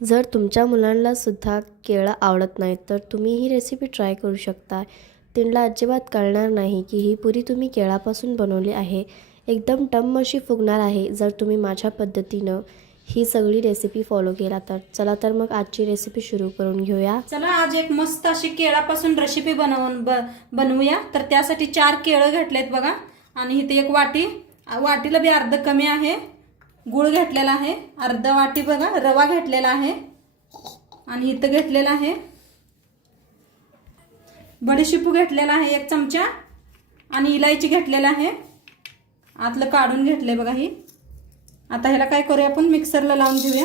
जर तुमच्या मुलांना सुद्धा केळं आवडत नाही तर तुम्ही ही रेसिपी ट्राय करू शकता. त्यांना अजिबात कळणार नाही की ही पुरी तुम्ही केळापासून बनवली आहे. एकदम टम अशी फुगणार आहे जर तुम्ही माझ्या पद्धतीनं ही सगळी रेसिपी फॉलो केला तर. चला तर मग आजची रेसिपी सुरू करून घेऊया. चला आज एक मस्त अशी केळापासून रेसिपी बनवून ब बनवूया. तर त्यासाठी चार केळं घेतलेत बघा. आणि इथे एक वाटी वाटीला बी अर्ध कमी आहे. गुळ घेतलेला आहे अर्ध वाटी बघा रवा घेतलेला आहे आणि इथं घेतलेला आहे. बडीशिपू घेतलेला आहे एक चमचा आणि इलायची घेतलेला आहे. आतलं काढून घेतलंय बघा ही. आता ह्याला काय करूया आपण? मिक्सरला लावून घेऊया.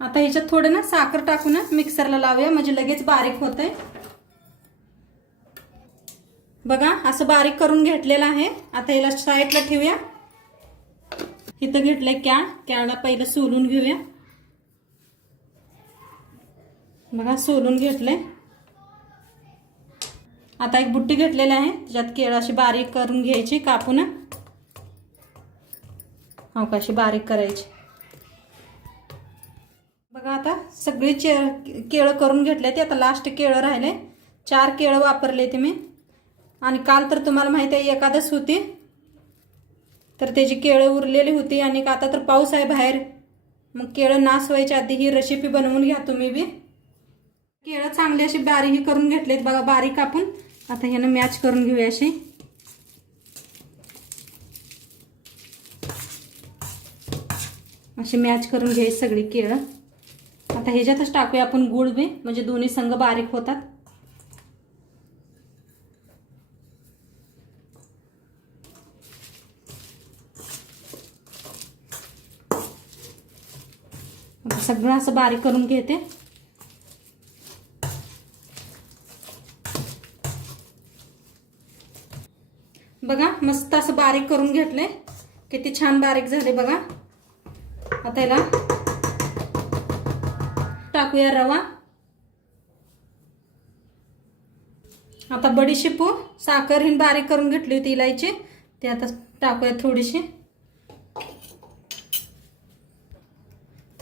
आता ह्याच्यात थोडं ना साखर टाकून ना मिक्सरला लावूया म्हणजे लगेच बारीक होतंय. बघा असं बारीक करून घेतलेलं आहे. आता ह्याला साईडला ठेवूया. इथं घेतलंय कॅळ कॅळला पहिलं सोलून घेऊया. बघा सोलून घेतलंय. आता एक बुट्टी घेतलेली आहे. त्याच्यात केळ अशी बारीक करून घ्यायची कापून. हो का अशी बारीक करायची. बघा आता सगळी चे केळं करून घेतले ते. आता लास्ट केळं राहिले चार केळं वापरले ते मी. आणि काल तर तुम्हाला माहिती आहे एकादस होती. तर त्याची केळं उरलेली होती आणि आता तर पाऊस आहे बाहेर मग केळं नाश व्हायच्या आधी ही रेसिपी बनवून घ्या तुम्ही बी. केळं चांगली अशी बारीक करून घेतलेत बघा बारीक आपण आता ह्यानं मॅच करून घेऊया अशी. अशी मॅच करून घ्यायची सगळी केळं. आता ह्याच्यातच टाकूया आपण गुळ बी म्हणजे दोन्ही संघ बारीक होतात. आता सगळं असं बारीक करून घेते. बघा मस्त असं बारीक करून घेतले. किती छान बारीक झाले बघा. आता याला टाकूया रवा. आता बडीशेपू साखर ही बारीक करून घेतली होती इलायची. ते आता टाकूया थोडीशी.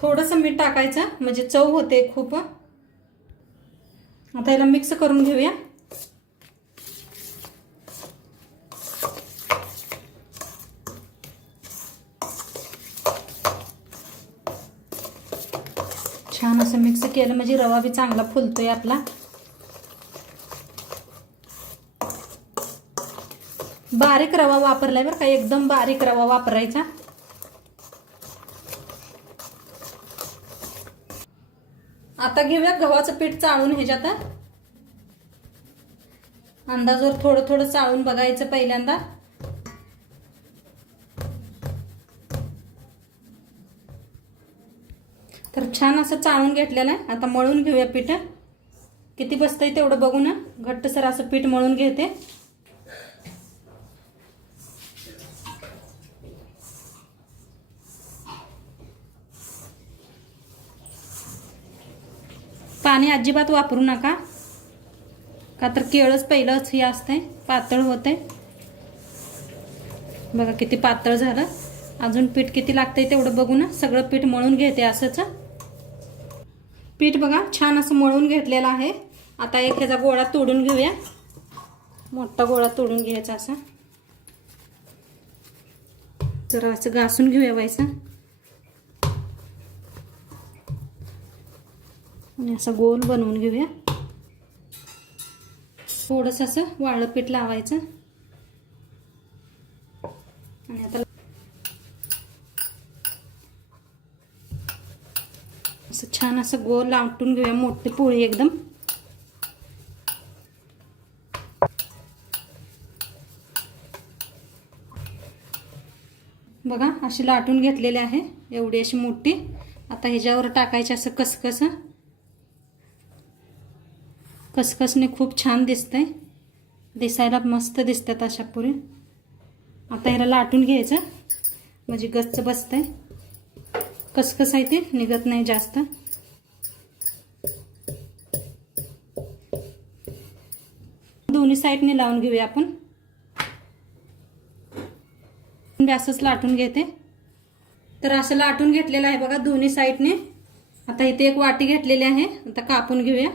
थोडंसं मीठ टाकायचं म्हणजे चव होते खूप. आता याला मिक्स करून घेऊया. छान असं मिक्स केलं म्हणजे रवा बी चांगला फुलतोय आपला. बारीक रवा वापरलाय बरं का एकदम बारीक रवा वापरायचा. आता घेऊया गव्हाचं पीठ चाळून ह्याच्यात अंदाजवर थोडं थोडं चाळून बघायचं पहिल्यांदा. तर छान असं चाळून घेतलेलं आहे. आता मळून घेऊया पीठ. किती बसतंय तेवढं बघू ना घट्टसर असं पीठ मळून घेते. पाणी अजिबात वापरू नका. का तर केळच पहिलंच हे असतंय पातळ होते बघा किती पातळ झालं. अजून पीठ किती लागतंय तेवढं बघू ना. सगळं पीठ मळून घेते असंच. पीठ बघा छान असं मळून घेतलेलं आहे. आता एक ह्याचा गोळा तोडून घेऊया. मोठा गोळा तोडून घ्यायचा असा. जरा असं घासून घेऊया व्हायचं आणि असं गोल बनवून घेऊया. थोडंसं असं वाळलं पीठ लावायचं. आणि आता असं छान असं गोल लावटून घेऊया मोठी पोळी एकदम. बघा अशी लाटून घेतलेली आहे एवढी अशी मोठी. आता ह्याच्यावर टाकायची असं कसकसं कसकसने खूप छान दिसतंय. दिसायला मस्त दिसतात अशा पुरी आता ह्याला लाटून घ्यायचं. म्हणजे गच्च बसतंय. कसकस आहे ते निघत नाही जास्त. दोन्ही साईडने लावून घेऊया आपण. असंच लाटून घेते. तर असं लाटून घेतलेलं आहे बघा दोन्ही साईडने. आता इथे एक वाटी घेतलेली आहे. आता कापून घेऊया.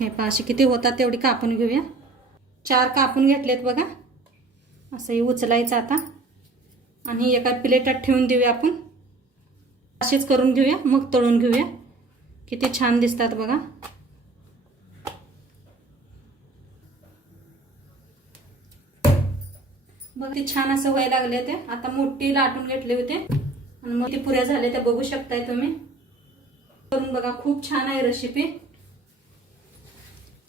हे पाशी किती होतात तेवढी कापून घेऊया. चार कापून घेतलेत बघा. असंही उचलायचं आता. आणि एका प्लेटात ठेवून देऊया आपण. असेच करून घेऊया मग तळून घेऊया. किती छान दिसतात बघा. बघ ते छान असं व्हायला लागले ते. आता मोठी लाटून घेतले होते. आणि मग ती पुऱ्या झाले त्या बघू शकताय तुम्ही. करून बघा खूप छान आहे रेसिपी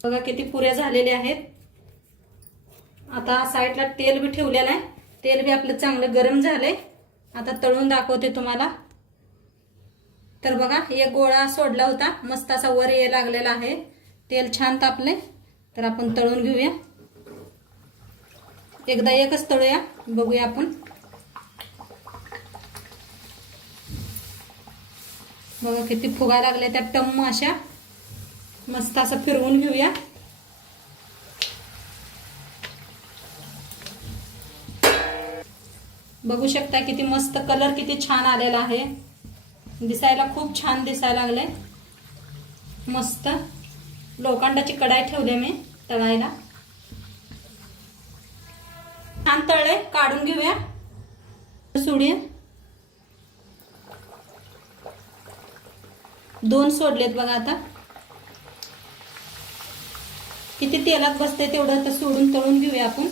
बघा किती पुऱ्या झालेल्या आहेत. आता साईडला तेल बी ठेवलेलं आहे. तेल बी आपलं चांगलं गरम झालंय. आता तळून दाखवते तुम्हाला. तर बघा एक गोळा सोडला होता. मस्त असा वर ये लागलेला आहे. तेल छान तापले तर आपण तळून घेऊया. एकदा एकच तळूया. बघूया आपण. बघा किती फुगा लागल्या त्या टम्म अशा. मस्त असं फिरवून घेऊया. बघू शकता किती मस्त कलर किती छान आलेला आहे. दिसायला खूप छान दिसायला लागले मस्त. लोखंडाची कढाई ठेवली मी तळायला. छान तळे काढून घेऊया. सोडूया. दोन सोडलेत बघा आता किती तेलात बसते तेवढं तर सोडून तळून घेऊया आपण.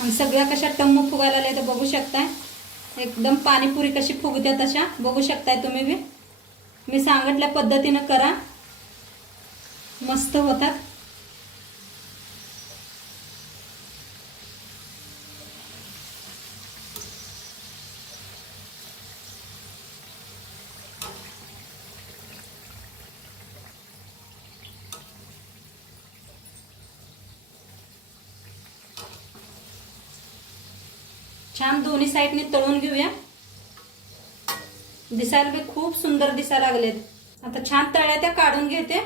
आणि सगळ्या कशा टम्म फुगायला आल्या तर बघू शकताय. एकदम पाणीपुरी कशी फुगत्या तशा बघू शकताय तुम्ही बी. मी सांगितल्या पद्धतीनं करा. मस्त होतात. छान दोन्ही साईडने तळून घेऊया. दिसायला बी खूप सुंदर दिसायला लागलेत. आता छान तळ्या त्या काढून घेते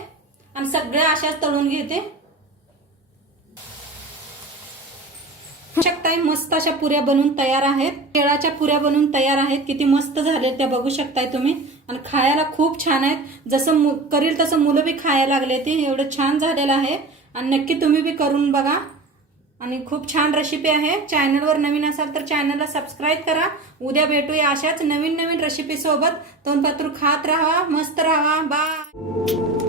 आणि सगळ्या अशाच तळून घेते. शकताय मस्त अशा पुऱ्या बनवून तयार आहेत. केळाच्या पुऱ्या बनवून तयार आहेत. किती मस्त झाले त्या बघू शकताय तुम्ही. आणि खायला खूप छान आहेत. जसं मु- करील तसं मुलं बी खायला लागले ते एवढं छान झालेलं आहे. आणि नक्की तुम्ही बी करून बघा. आणि खूप छान रेसिपी आहे. चॅनलवर नवीन असाल तर चॅनलला सबस्क्राईब करा. उद्या भेटूया अशाच नवीन नवीन रेसिपीसोबत सोबत खात राहा मस्त राहा. बाय